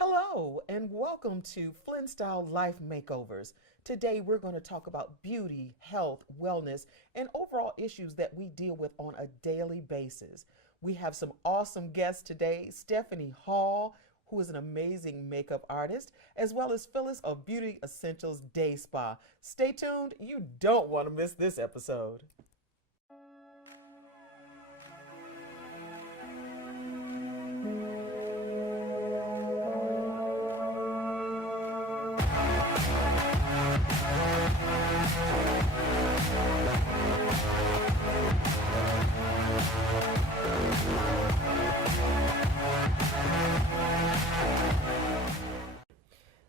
Hello, and welcome to Flynn Style Life Makeovers. Today, we're going to talk about beauty, health, wellness, and overall issues that we deal with on a daily basis. We have some awesome guests today: Stephanie Hall, who is an amazing makeup artist, as well as Phyllis of Beauty Essentials Day Spa. Stay tuned, you don't want to miss this episode.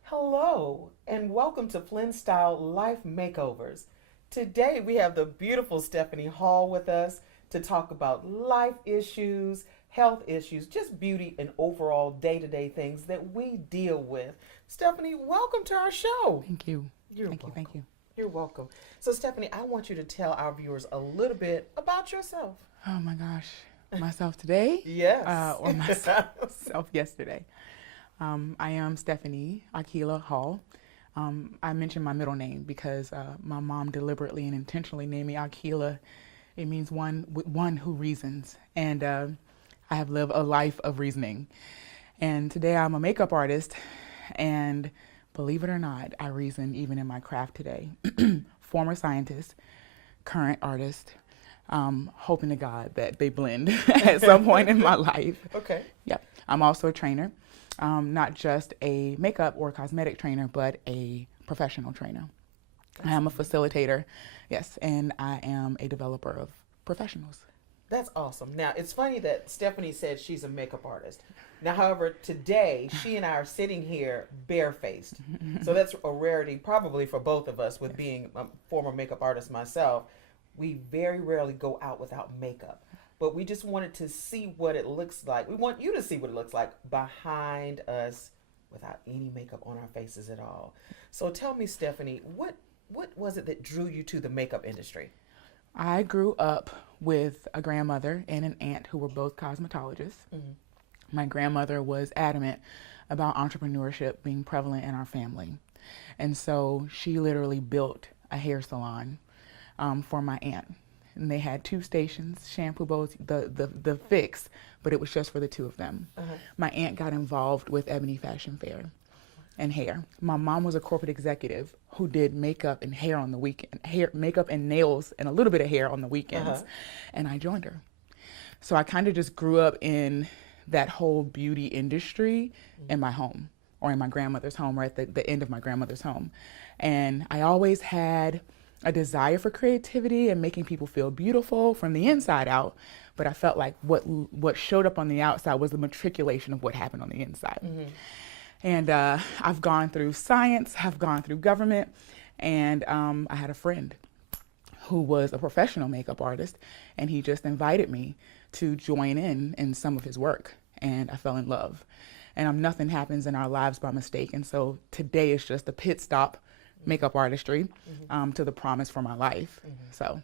Hello, and welcome to Flynn Style Life Makeovers. Today we have the beautiful Stephanie Hall with us to talk about life issues, health issues, just beauty and overall day-to-day things that we deal with. Stephanie, welcome to our show. Thank you. You're Thank welcome. you. Thank you. You're welcome. So Stephanie, I want you to tell our viewers a little bit about yourself. Oh my gosh. Myself today? Yes. Or myself yesterday. I am Stephanie Akila Hall. I mentioned my middle name because my mom deliberately and intentionally named me Akila. It means one who reasons. And I have lived a life of reasoning. And today I'm a makeup artist. And believe it or not, I reason even in my craft today. Former scientist, current artist, hoping to God that they blend at some point in my life. Okay. Yep. I'm also a trainer. Not just a makeup or cosmetic trainer, but a professional trainer. I am a facilitator, yes, and I am a developer of professionals. That's awesome. Now, it's funny that Stephanie said she's a makeup artist. Now, however, today, she and I are sitting here barefaced. So that's a rarity probably for both of us with being a former makeup artist myself. We very rarely go out without makeup. But we just wanted to see what it looks like. We want you to see what it looks like behind us without any makeup on our faces at all. So tell me, Stephanie, what was it that drew you to the makeup industry? I grew up with a grandmother and an aunt who were both cosmetologists. Mm-hmm. My grandmother was adamant about entrepreneurship being prevalent in our family. And so she literally built a hair salon for my aunt. And they had 2 stations, shampoo bowls, the fix, but it was just for the 2 of them. Uh-huh. My aunt got involved with Ebony Fashion Fair and hair. My mom was a corporate executive who did makeup and hair on the weekend, makeup and nails and a little bit of hair on the weekends. Uh-huh. And I joined her. So I kind of just grew up in that whole beauty industry in my home, or in my grandmother's home, or at the end of my grandmother's home. And I always had a desire for creativity and making people feel beautiful from the inside out, but I felt like what showed up on the outside was the matriculation of what happened on the inside. Mm-hmm. And I've gone through science, I've gone through government, and I had a friend who was a professional makeup artist, and he just invited me to join in some of his work, and I fell in love. And nothing happens in our lives by mistake, and so today is just a pit stop makeup artistry to the promise for my life. So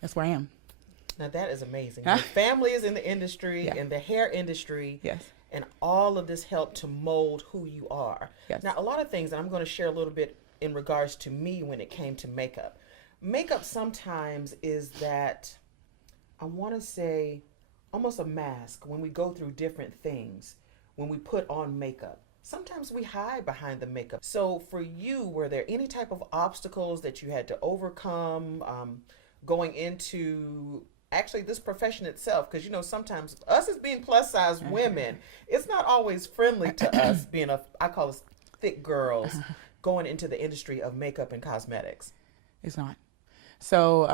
that's where I am. Now that is amazing. Your family is in the industry, in the hair industry. Yes. And all of this helped to mold who you are. Yes. Now a lot of things, and I'm going to share a little bit in regards to me when it came to makeup. Makeup sometimes is that, I want to say, almost a mask when we go through different things, when we put on makeup. Sometimes we hide behind the makeup. So for you, were there any type of obstacles that you had to overcome going into actually this profession itself? Because, you know, sometimes us as being plus size women, it's not always friendly to us being I call us thick girls, going into the industry of makeup and cosmetics. It's not. So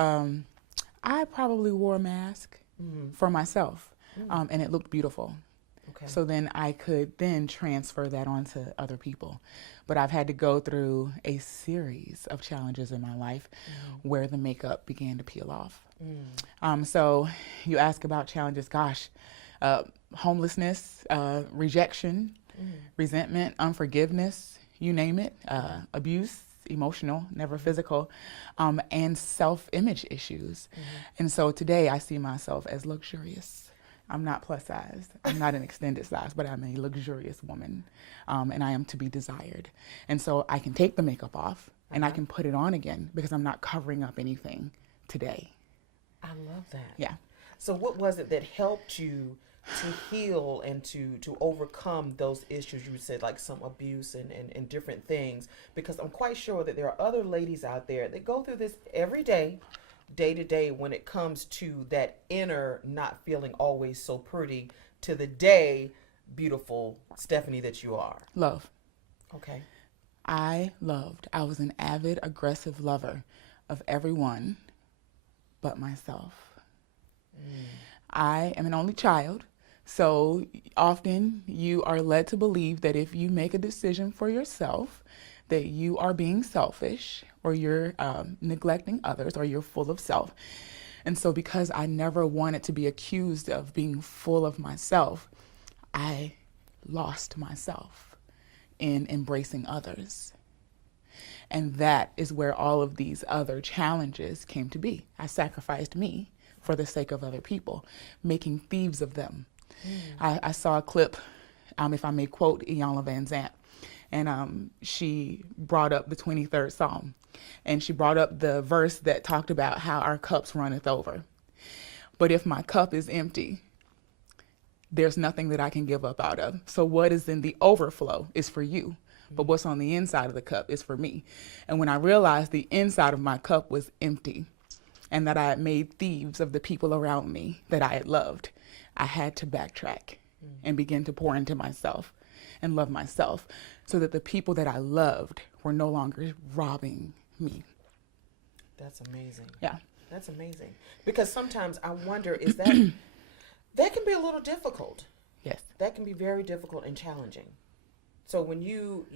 I probably wore a mask for myself, and it looked beautiful. Okay. So then I could then transfer that onto other people. But I've had to go through a series of challenges in my life where the makeup began to peel off. So you ask about challenges, gosh, homelessness, rejection, resentment, unforgiveness, you name it, abuse, emotional, never physical, and self-image issues. And so today I see myself as luxurious I'm not plus size. I'm not an extended size, but I'm a luxurious woman, and I am to be desired. And so I can take the makeup off and I can put it on again because I'm not covering up anything today. I love that. Yeah. So what was it that helped you to heal and to overcome those issues? You said like some abuse and different things, because I'm quite sure that there are other ladies out there that go through this every day, day to day, when it comes to that inner not feeling always so pretty to the day beautiful Stephanie that you are. Love. Okay. I was an avid, aggressive lover of everyone but myself. I am an only child, so often you are led to believe that if you make a decision for yourself, that you are being selfish or you're neglecting others or you're full of self. And so because I never wanted to be accused of being full of myself, I lost myself in embracing others. And that is where all of these other challenges came to be. I sacrificed me for the sake of other people, making thieves of them. I saw a clip, if I may quote Iyanla Vanzant, and she brought up the 23rd Psalm. And she brought up the verse that talked about how our cups runneth over. But if my cup is empty, there's nothing that I can give up out of. So what is in the overflow is for you. But what's on the inside of the cup is for me. And when I realized the inside of my cup was empty and that I had made thieves of the people around me that I had loved, I had to backtrack and begin to pour into myself and love myself so that the people that I loved were no longer robbing me. That's amazing. Yeah. That's amazing. Because sometimes I wonder, is that, that can be a little difficult. Yes. That can be very difficult and challenging. So when you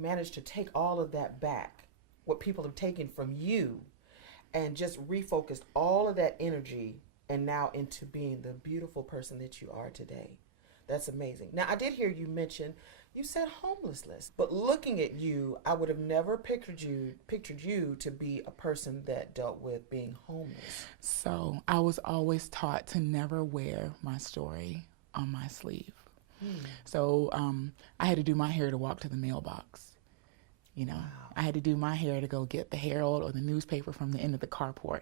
manage to take all of that back, what people have taken from you, and just refocused all of that energy and now into being the beautiful person that you are today. That's amazing. Now, I did hear you mention, you said homelessness, but looking at you, I would have never pictured you to be a person that dealt with being homeless. So I was always taught to never wear my story on my sleeve. So I had to do my hair to walk to the mailbox. You know, I had to do my hair to go get the Herald or the newspaper from the end of the carport.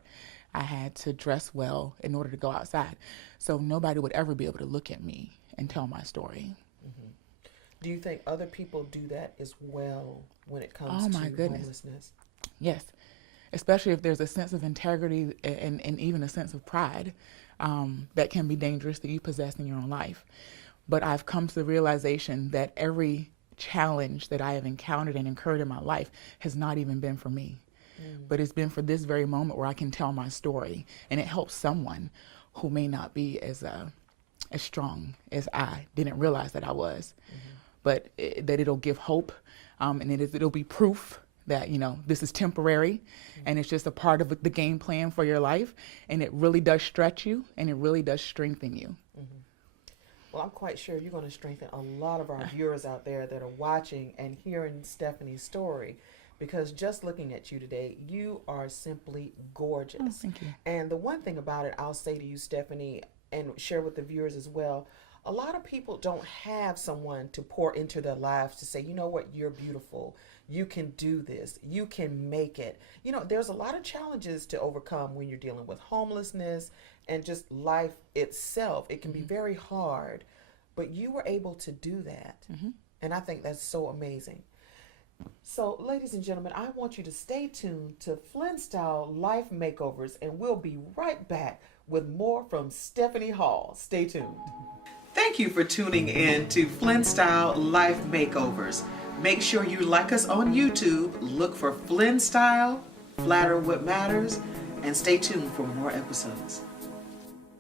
I had to dress well in order to go outside. So nobody would ever be able to look at me and tell my story. Do you think other people do that as well when it comes to homelessness? Yes, especially if there's a sense of integrity and even a sense of pride that can be dangerous that you possess in your own life. But I've come to the realization that every challenge that I have encountered and incurred in my life has not even been for me, but it's been for this very moment where I can tell my story, and it helps someone who may not be as strong as I didn't realize that I was, but that it'll give hope, and it'll be proof that, you know, this is temporary and it's just a part of the game plan for your life, and it really does stretch you and it really does strengthen you. Well, I'm quite sure you're going to strengthen a lot of our viewers out there that are watching and hearing Stephanie's story, because just looking at you today, you are simply gorgeous. Oh, thank you. And the one thing about it, I'll say to you, Stephanie, and share with the viewers as well, a lot of people don't have someone to pour into their lives to say, you know what, you're beautiful. You can do this. You can make it. You know, there's a lot of challenges to overcome when you're dealing with homelessness and just life itself. It can be very hard, but you were able to do that. And I think that's so amazing. So, ladies and gentlemen, I want you to stay tuned to Flynn Style Life Makeovers, and we'll be right back with more from Stephanie Hall. Stay tuned. Thank you for tuning in to Flynn Style Life Makeovers. Make sure you like us on YouTube, look for Flynn Style, Flatter What Matters, and stay tuned for more episodes.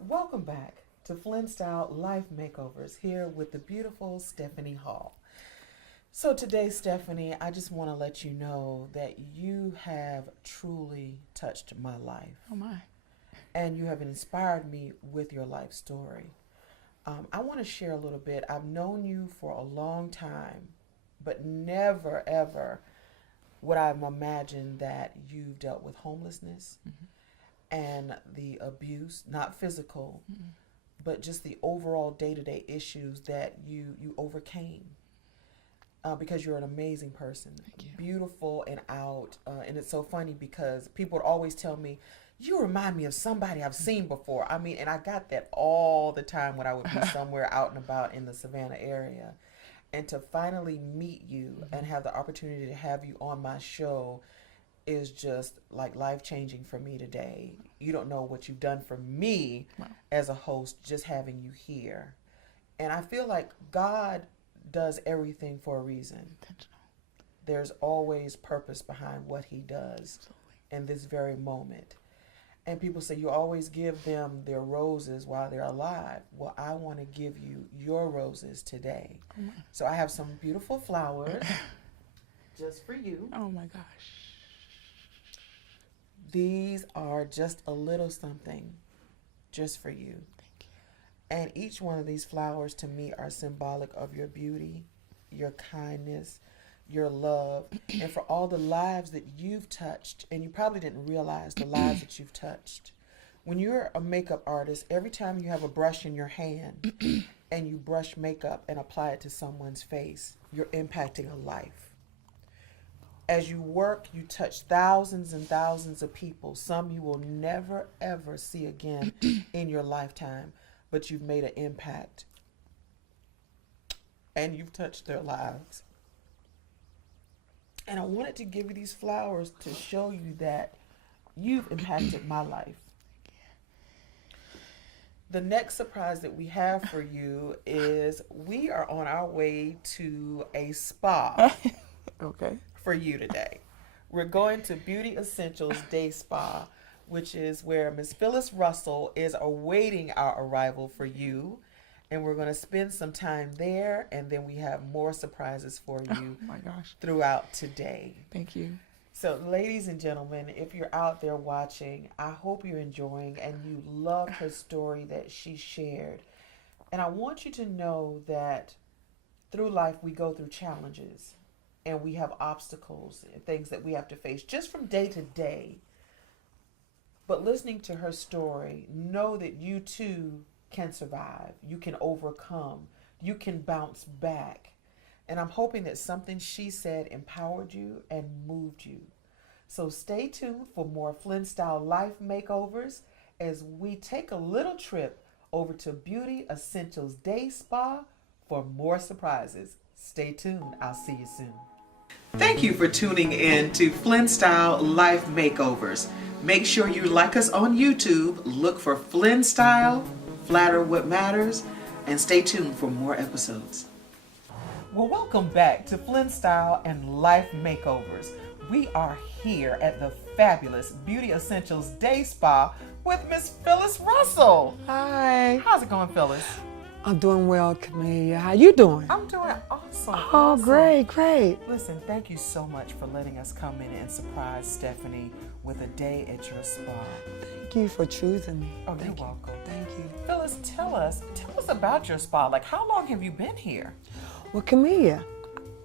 Welcome back to Flynn Style Life Makeovers, here with the beautiful Stephanie Hall. So today, Stephanie, I just want to let you know that you have truly touched my life. Oh my. And you have inspired me with your life story. I want to share a little bit. I've known you for a long time, but never, ever would I have imagined that you've dealt with homelessness and the abuse, not physical, but just the overall day-to-day issues that you overcame. Because you're an amazing person, beautiful and out. And it's so funny because people would always tell me, you remind me of somebody I've seen before. I mean, and I got that all the time when I would be somewhere out and about in the Savannah area. And to finally meet you and have the opportunity to have you on my show is just like life-changing for me today. You don't know what you've done for me as a host, just having you here. And I feel like God does everything for a reason. Intentional. There's always purpose behind what he does. Absolutely. In this very moment. And people say you always give them their roses while they're alive. Well, I want to give you your roses today. So I have some beautiful flowers just for you. Oh my gosh. These are just a little something just for you. Thank you. And each one of these flowers to me are symbolic of your beauty, your kindness, your love, and for all the lives that you've touched. And you probably didn't realize the lives that you've touched. When you're a makeup artist, every time you have a brush in your hand and you brush makeup and apply it to someone's face, you're impacting a life. As you work, you touch thousands and thousands of people. Some you will never, ever see again in your lifetime, but you've made an impact. And you've touched their lives. And I wanted to give you these flowers to show you that you've impacted my life. The next surprise that we have for you is we are on our way to a spa. Okay. For you today. We're going to Beauty Essentials Day Spa, which is where Miss Phyllis Russell is awaiting our arrival for you. And we're going to spend some time there, and then we have more surprises for you Oh my gosh. throughout today. Thank you. So, ladies and gentlemen, if you're out there watching, I hope you're enjoying and you loved her story that she shared. And I want you to know that through life we go through challenges and we have obstacles and things that we have to face just from day to day. But listening to her story, know that you too can survive. You can overcome. You can bounce back. And I'm hoping that something she said empowered you and moved you. So stay tuned for more Flynn Style life makeovers as we take a little trip over to Beauty Essentials Day Spa for more surprises. Stay tuned. I'll see you soon. Thank you for tuning in to Flynn Style Life Makeovers. Make sure you like us on YouTube, look for Flynn Style, Flatter What Matters, and stay tuned for more episodes. Well, welcome back to Flynn Style and Life Makeovers. We are here at the fabulous Beauty Essentials Day Spa with Miss Phyllis Russell. Hi. How's it going, Phyllis? I'm doing well, Comia. How you doing? I'm doing awesome. Oh, awesome. great. Listen, thank you so much for letting us come in and surprise Stephanie with a day at your spa. Thank you for choosing me. Oh, you're welcome. Thank you. Phyllis, tell us about your spa. Like, how long have you been here? Well, Comia,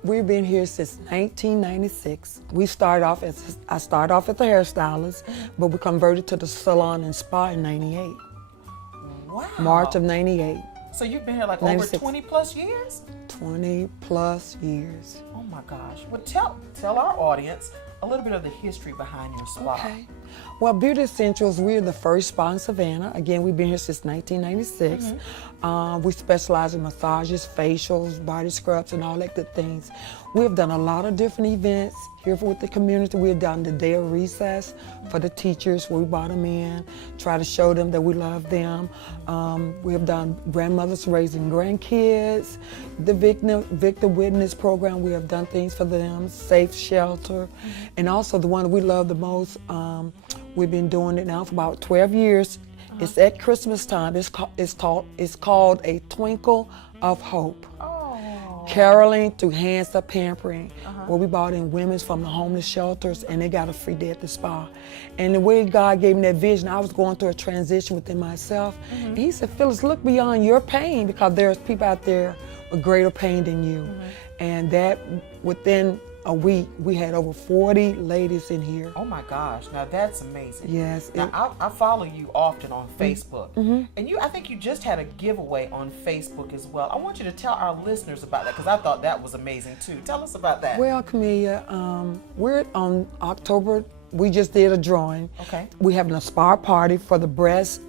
we've been here since 1996. I started off as the hairstylist, but we converted to the salon and spa in 98. Wow. March of 98. So you've been here like 96. over 20 plus years? 20 plus years. Oh my gosh. Well, tell our audience a little bit of the history behind your spa. Okay. Well, Beauty Essentials, we're the first spa in Savannah. Again, we've been here since 1996. We specialize in massages, facials, body scrubs, and all that good things. We've done a lot of different events here with the community. We've done the day of recess for the teachers where we brought them in, try to show them that we love them. We have done grandmothers raising grandkids, the victim witness program. We have done things for them, safe shelter, and also the one we love the most. We've been doing it now for about 12 years. It's at Christmas time. It's called A Twinkle of Hope. Caroling through Hands Up Pampering, where we brought in women from the homeless shelters and they got a free day at the spa. And the way God gave me that vision, I was going through a transition within myself. And he said, Phyllis, look beyond your pain because there's people out there with greater pain than you. And that within a week, we had over 40 ladies in here. Oh my gosh, now that's amazing. Yes. Now I follow you often on Facebook, and I think you just had a giveaway on Facebook as well. I want you to tell our listeners about that because I thought that was amazing too. Tell us about that. Well, Comia, we're on October. We just did a drawing. Okay. We having a spa party for the breast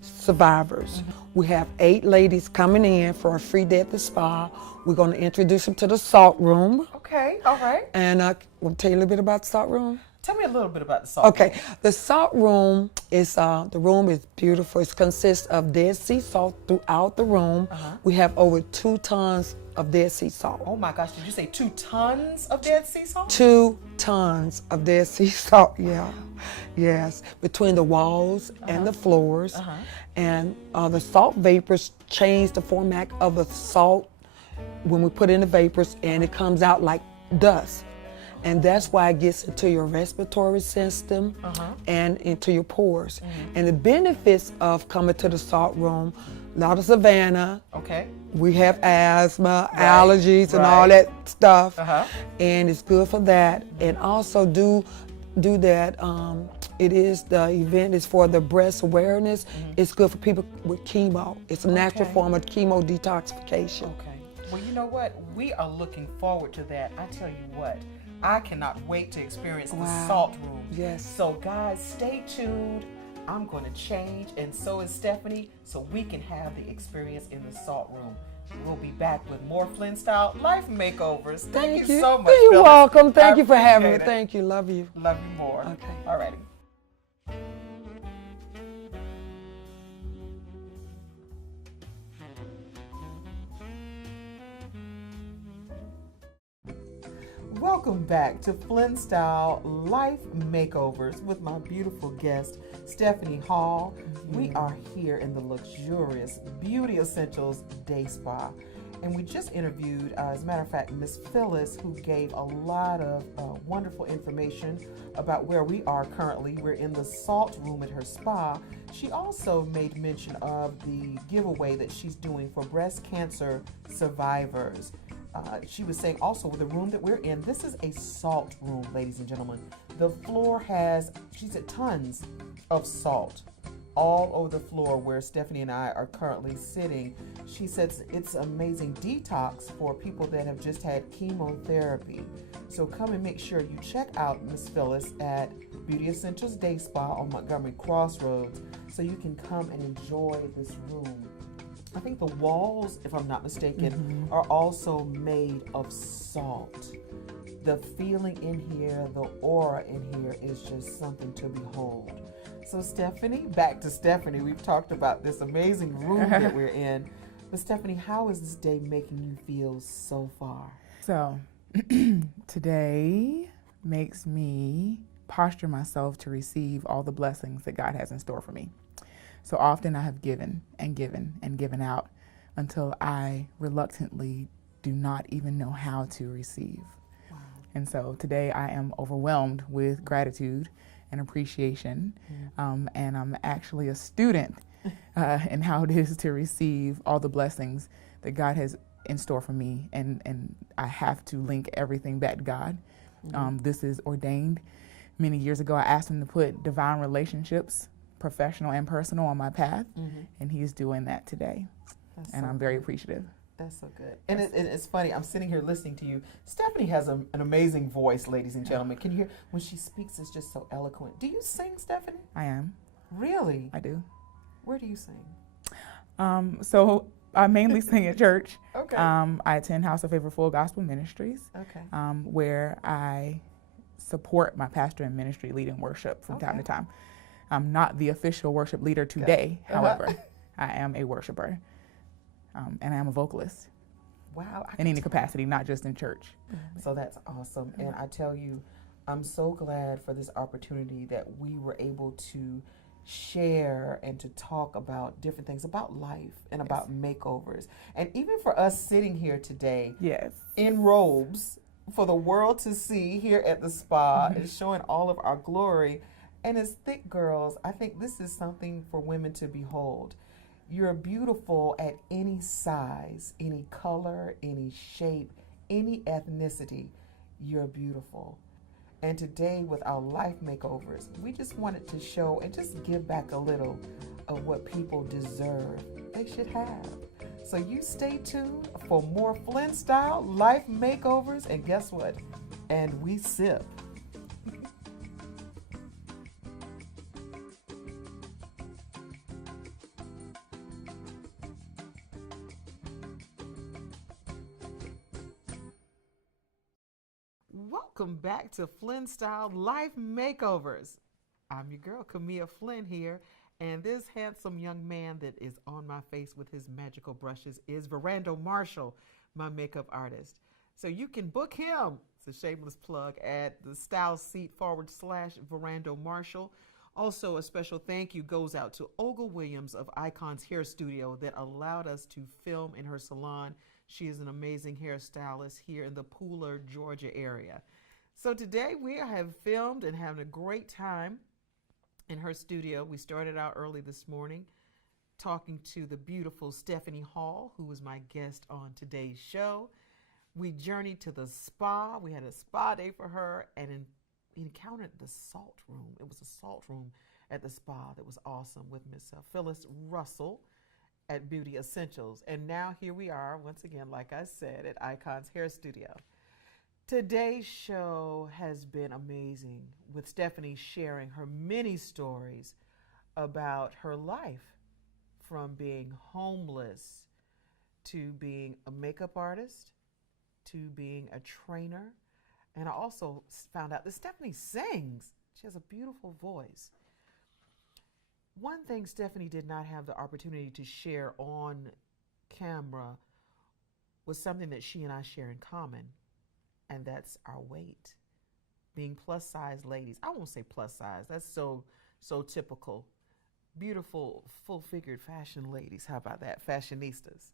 survivors. We have 8 ladies coming in for a free day at the spa. We're going to introduce them to the salt room. Okay, all right. And we'll tell you a little bit about the salt room. Tell me a little bit about the salt. Okay, the salt room is the room is beautiful. It consists of Dead Sea salt throughout the room. We have over 2 tons of Dead Sea salt. Oh my gosh, did you say 2 tons of Dead Sea salt? 2 tons of Dead Sea salt, yeah. Yes, between the walls and the floors. And the salt vapors change the format of the salt when we put in the vapors, and it comes out like dust. And that's why it gets into your respiratory system and into your pores. And the benefits of coming to the salt room, a lot of Savannah. Okay. We have asthma, allergies, and all that stuff. And it's good for that. And also do that. The event is for the breast awareness. It's good for people with chemo. It's a natural form of chemo detoxification. Okay. Well, you know what? We are looking forward to that. I tell you what, I cannot wait to experience the salt room. Yes. So guys, stay tuned. I'm going to change, and so is Stephanie, so we can have the experience in the salt room. We'll be back with more Flynn Style Life Makeovers. Thank you so much, You're Phyllis. welcome. Thank you for having me. appreciate it. Thank you. Love you. Love you more. Okay. All righty. Welcome back to Flynn Style Life Makeovers with my beautiful guest, Stephanie Hall. We are here in the luxurious Beauty Essentials Day Spa. And we just interviewed, as a matter of fact, Miss Phyllis, who gave a lot of wonderful information about where we are currently. We're in the salt room at her spa. She also made mention of the giveaway that she's doing for breast cancer survivors. She was saying also with the room that we're in, this is a salt room, ladies and gentlemen. The floor has, she said, tons of salt all over the floor where Stephanie and I are currently sitting. She says it's amazing detox for people that have just had chemotherapy. So come and make sure you check out Miss Phyllis at Beauty Essentials Day Spa on Montgomery Crossroads so you can come and enjoy this room. I think the walls, if I'm not mistaken, are also made of salt. The feeling in here, the aura in here is just something to behold. So Stephanie, back to Stephanie. We've talked about this amazing room that we're in. But Stephanie, how is this day making you feel so far? So today makes me posture myself to receive all the blessings that God has in store for me. So often I have given and given and given out until I reluctantly do not even know how to receive. Wow. And so today I am overwhelmed with gratitude and appreciation. And I'm actually a student in how it is to receive all the blessings that God has in store for me. And I have to link everything back to God. This is ordained. Many years ago, I asked him to put divine relationships, professional and personal, on my path, and he's doing that today. And I'm very appreciative. That's so good. And it's funny, I'm sitting here listening to you. Stephanie has an amazing voice, ladies and gentlemen. Can you hear, when she speaks, it's just so eloquent. Do you sing, Stephanie? I am. Really? I do. Where do you sing? So I mainly sing at church. Okay. I attend House of Favor Full Gospel Ministries, where I support my pastor in ministry leading worship from time to time. I'm not the official worship leader today, however, I am a worshiper, and I am a vocalist. Wow. In any capacity, not just in church. So that's awesome. And I tell you, I'm so glad for this opportunity that we were able to share and to talk about different things about life and about makeovers. And even for us sitting here today in robes for the world to see here at the spa and showing all of our glory. And as thick girls, I think this is something for women to behold. You're beautiful at any size, any color, any shape, any ethnicity. you're beautiful. And today, with our life makeovers, we just wanted to show and just give back a little of what people deserve, they should have. So you stay tuned for more Flynn Style life makeovers. And guess what? And we sip. Welcome back to Flynn Style Life Makeovers. I'm your girl, Comia Flynn here, and this handsome young man that is on my face with his magical brushes is Verando Marshall, my makeup artist. So you can book him, it's a shameless plug, at the style seat /Verando Marshall. Also, a special thank you goes out to Olga Williams of Icon's Hair Studio that allowed us to film in her salon. She is an amazing hairstylist here in the Pooler, Georgia area. So today we have filmed and having a great time in her studio. We started out early this morning talking to the beautiful Stephanie Hall, who was my guest on today's show. We journeyed to the spa. We had a spa day for her and encountered the salt room. It was a salt room at the spa that was awesome with Miss Phyllis Russell at Beauty Essentials. And now here we are, once again, like I said, at Icon's Hair Studio. Today's show has been amazing, with Stephanie sharing her many stories about her life, from being homeless to being a makeup artist to being a trainer. And I also found out that Stephanie sings. She has a beautiful voice. One thing Stephanie did not have the opportunity to share on camera was something that she and I share in common, and that's our weight. Being plus size ladies. I won't say plus size. That's so typical. Beautiful, full-figured fashion ladies. How about that? Fashionistas.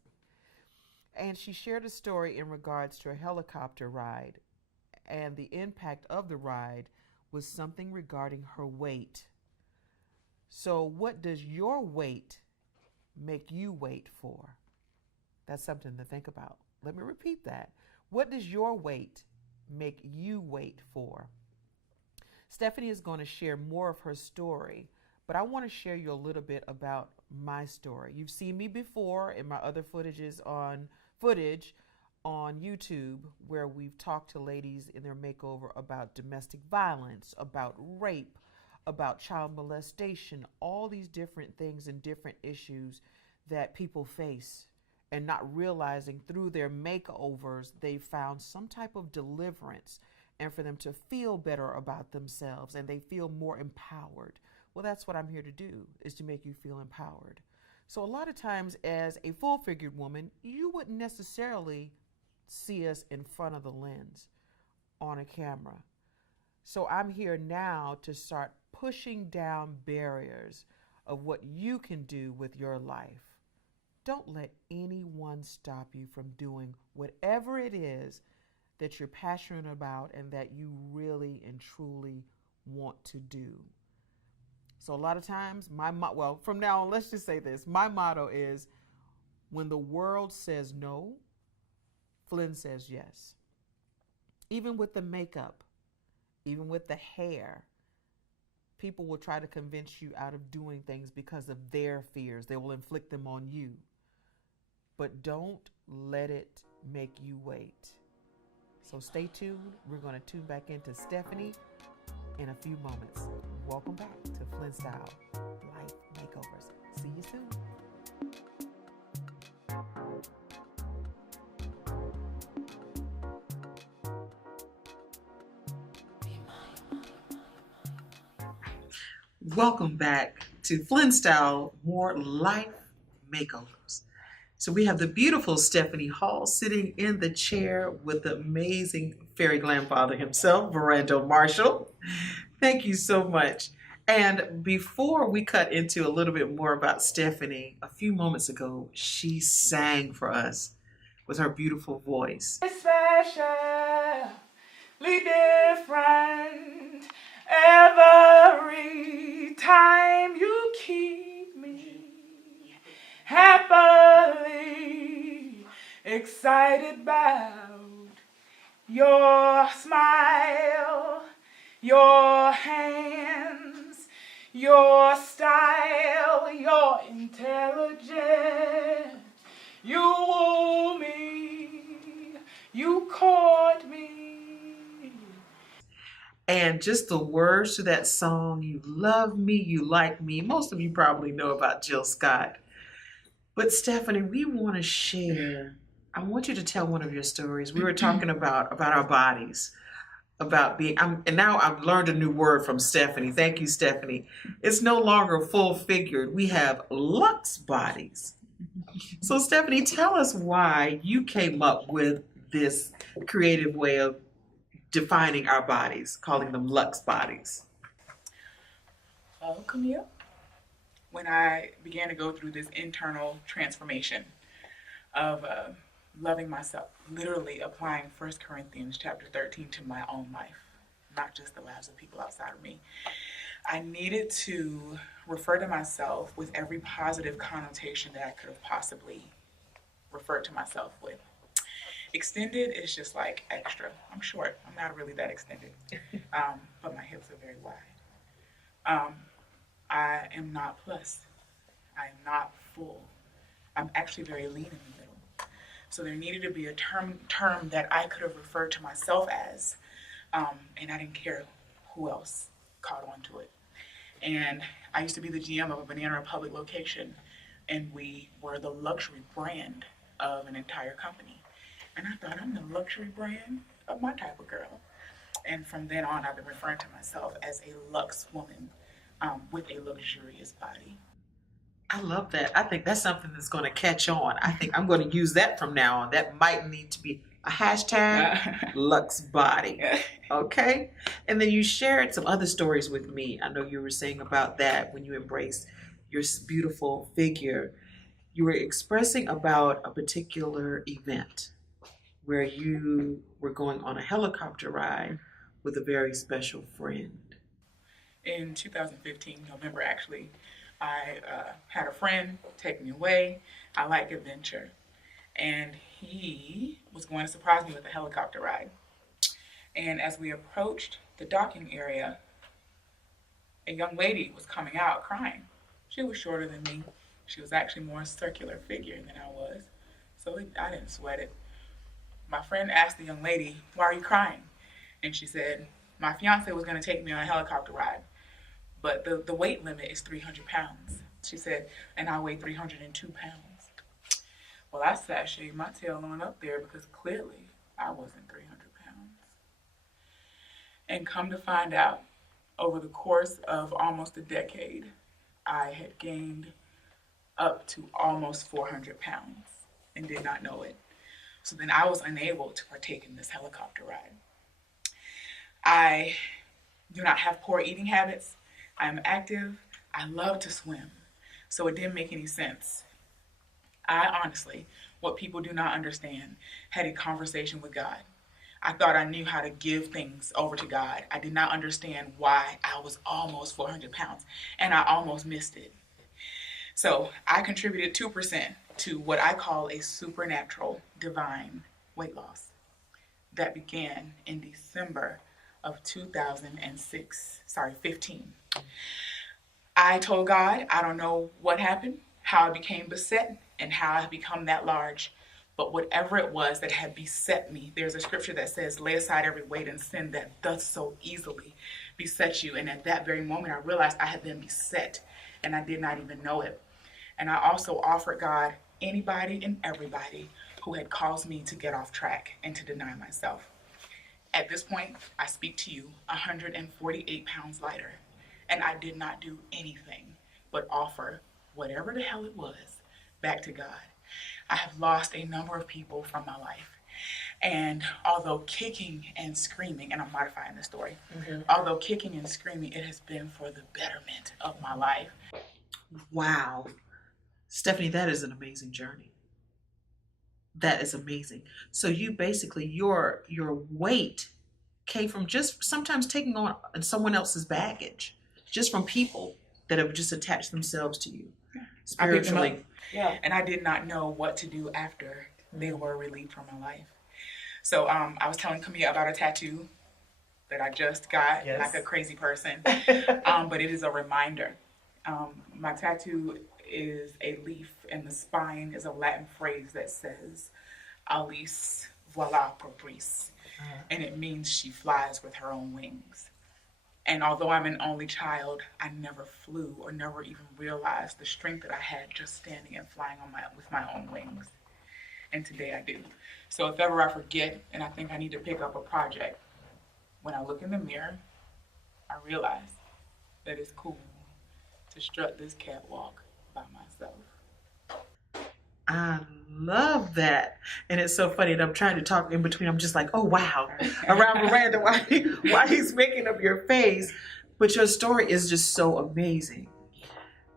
And she shared a story in regards to a helicopter ride, and the impact of the ride was something regarding her weight. So what does your weight make you wait for? That's something to think about. Let me repeat that. What does your weight make you wait for? Stephanie is going to share more of her story, but I want to share you a little bit about my story. You've seen me before in my other footage on YouTube, where we've talked to ladies in their makeover about domestic violence, about rape, about child molestation, all these different things and different issues that people face, and not realizing through their makeovers they found some type of deliverance, and for them to feel better about themselves and they feel more empowered. Well, that's what I'm here to do, is to make you feel empowered. So a lot of times as a full-figured woman, you wouldn't necessarily see us in front of the lens on a camera. So I'm here now to start pushing down barriers of what you can do with your life. Don't let anyone stop you from doing whatever it is that you're passionate about and that you really and truly want to do. So a lot of times, from now on, let's just say this. My motto is, when the world says no, Flynn says yes. Even with the makeup, even with the hair, people will try to convince you out of doing things because of their fears. They will inflict them on you. But don't let it make you wait. So stay tuned. We're going to tune back into Stephanie in a few moments. Welcome back to Flynn Style Life Makeovers. See you soon. Welcome back to Flynn Style, more life makeovers. So we have the beautiful Stephanie Hall sitting in the chair with the amazing fairy grandfather himself, Verando Marshall. Thank you so much. And before we cut into a little bit more about Stephanie, a few moments ago, she sang for us with her beautiful voice. Especially different every time you keep me happily excited about Your smile, your hands, your style, your intelligence. You woo me, you caught me. And just the words to that song, you love me, you like me. Most of you probably know about Jill Scott. But Stephanie, we want to share. I want you to tell one of your stories. We were talking about our bodies, about being. And now I've learned a new word from Stephanie. Thank you, Stephanie. It's no longer full figured. We have luxe bodies. So Stephanie, tell us why you came up with this creative way of defining our bodies, calling them luxe bodies. Well, Comia, when I began to go through this internal transformation of loving myself, literally applying 1 Corinthians chapter 13 to my own life, not just the lives of people outside of me, I needed to refer to myself with every positive connotation that I could have possibly referred to myself with. Extended is just like extra. I'm short. I'm not really that extended, but my hips are very wide. I am not plus. I am not full. I'm actually very lean in the middle. So there needed to be a term that I could have referred to myself as, and I didn't care who else caught on to it. And I used to be the GM of a Banana Republic location, and we were the luxury brand of an entire company. And I thought, I'm the luxury brand of my type of girl. And from then on, I've been referring to myself as a luxe woman with a luxurious body. I love that. I think that's something that's going to catch on. I think I'm going to use that from now on. That might need to be a hashtag luxe body. Okay. And then you shared some other stories with me. I know you were saying about that when you embraced your beautiful figure. You were expressing about a particular event where you were going on a helicopter ride with a very special friend. In 2015, November actually, I had a friend take me away. I like adventure. And he was going to surprise me with a helicopter ride. And as we approached the docking area, a young lady was coming out crying. She was shorter than me. She was actually more circular figure than I was. So I didn't sweat it. My friend asked the young lady, "Why are you crying?" And she said, "My fiance was going to take me on a helicopter ride, but the weight limit is 300 pounds. She said, and I weigh 302 pounds. Well, I sashayed my tail on up there because clearly I wasn't 300 pounds. And come to find out, over the course of almost a decade, I had gained up to almost 400 pounds and did not know it. So then I was unable to partake in this helicopter ride. I do not have poor eating habits. I am active. I love to swim. So it didn't make any sense. I honestly, what people do not understand, had a conversation with God. I thought I knew how to give things over to God. I did not understand why I was almost 400 pounds, and I almost missed it. So I contributed 2% to what I call a supernatural divine weight loss that began in December of 15. I told God, I don't know what happened, how I became beset, and how I become that large. But whatever it was that had beset me, there's a scripture that says, lay aside every weight and sin that doth so easily beset you. And at that very moment, I realized I had been beset, and I did not even know it. And I also offered God anybody and everybody who had caused me to get off track and to deny myself. At this point, I speak to you 148 pounds lighter, and I did not do anything but offer whatever the hell it was back to God. I have lost a number of people from my life. And although kicking and screaming, and I'm modifying the story, although kicking and screaming, it has been for the betterment of my life. Wow. Stephanie, that is an amazing journey. That is amazing. So you basically, your weight came from just sometimes taking on someone else's baggage, just from people that have just attached themselves to you spiritually. Yeah. And I did not know what to do after they were relieved from my life. So I was telling Comia about a tattoo that I just got, Yes. like a crazy person, but it is a reminder. My tattoo is a leaf, and the spine is a Latin phrase that says, Alice voila pour brise, and it means she flies with her own wings. And although I'm an only child, I never flew or never even realized the strength that I had just standing and flying with my own wings. And today I do. So if ever I forget and I think I need to pick up a project, when I look in the mirror, I realize that it's cool to strut this catwalk by myself. I love that. And it's so funny that I'm trying to talk in between. I'm just like, oh, wow. Around Miranda, why he's making up your face. But your story is just so amazing.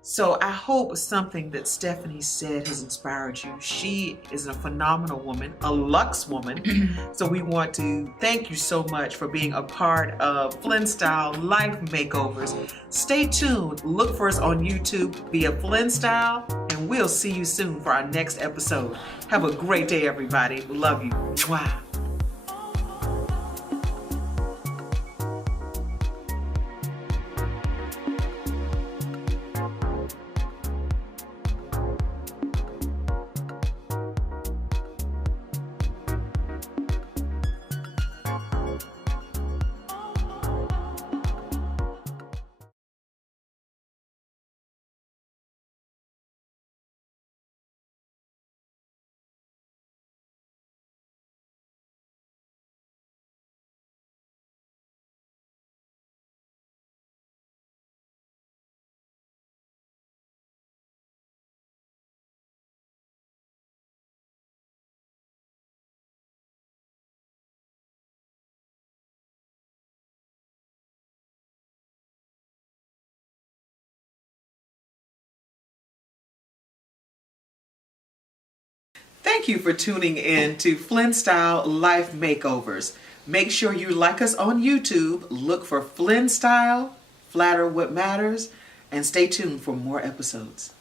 So I hope something that Stephanie said has inspired you. She is a phenomenal woman, a luxe woman. So we want to thank you so much for being a part of Flynn Style Life Makeovers. Stay tuned. Look for us on YouTube via Flynn Style, and we'll see you soon for our next episode. Have a great day, everybody. Love you. Mwah. Thank you for tuning in to Flynn Style Life Makeovers. Make sure you like us on YouTube, look for Flynn Style, Flatter What Matters, and stay tuned for more episodes.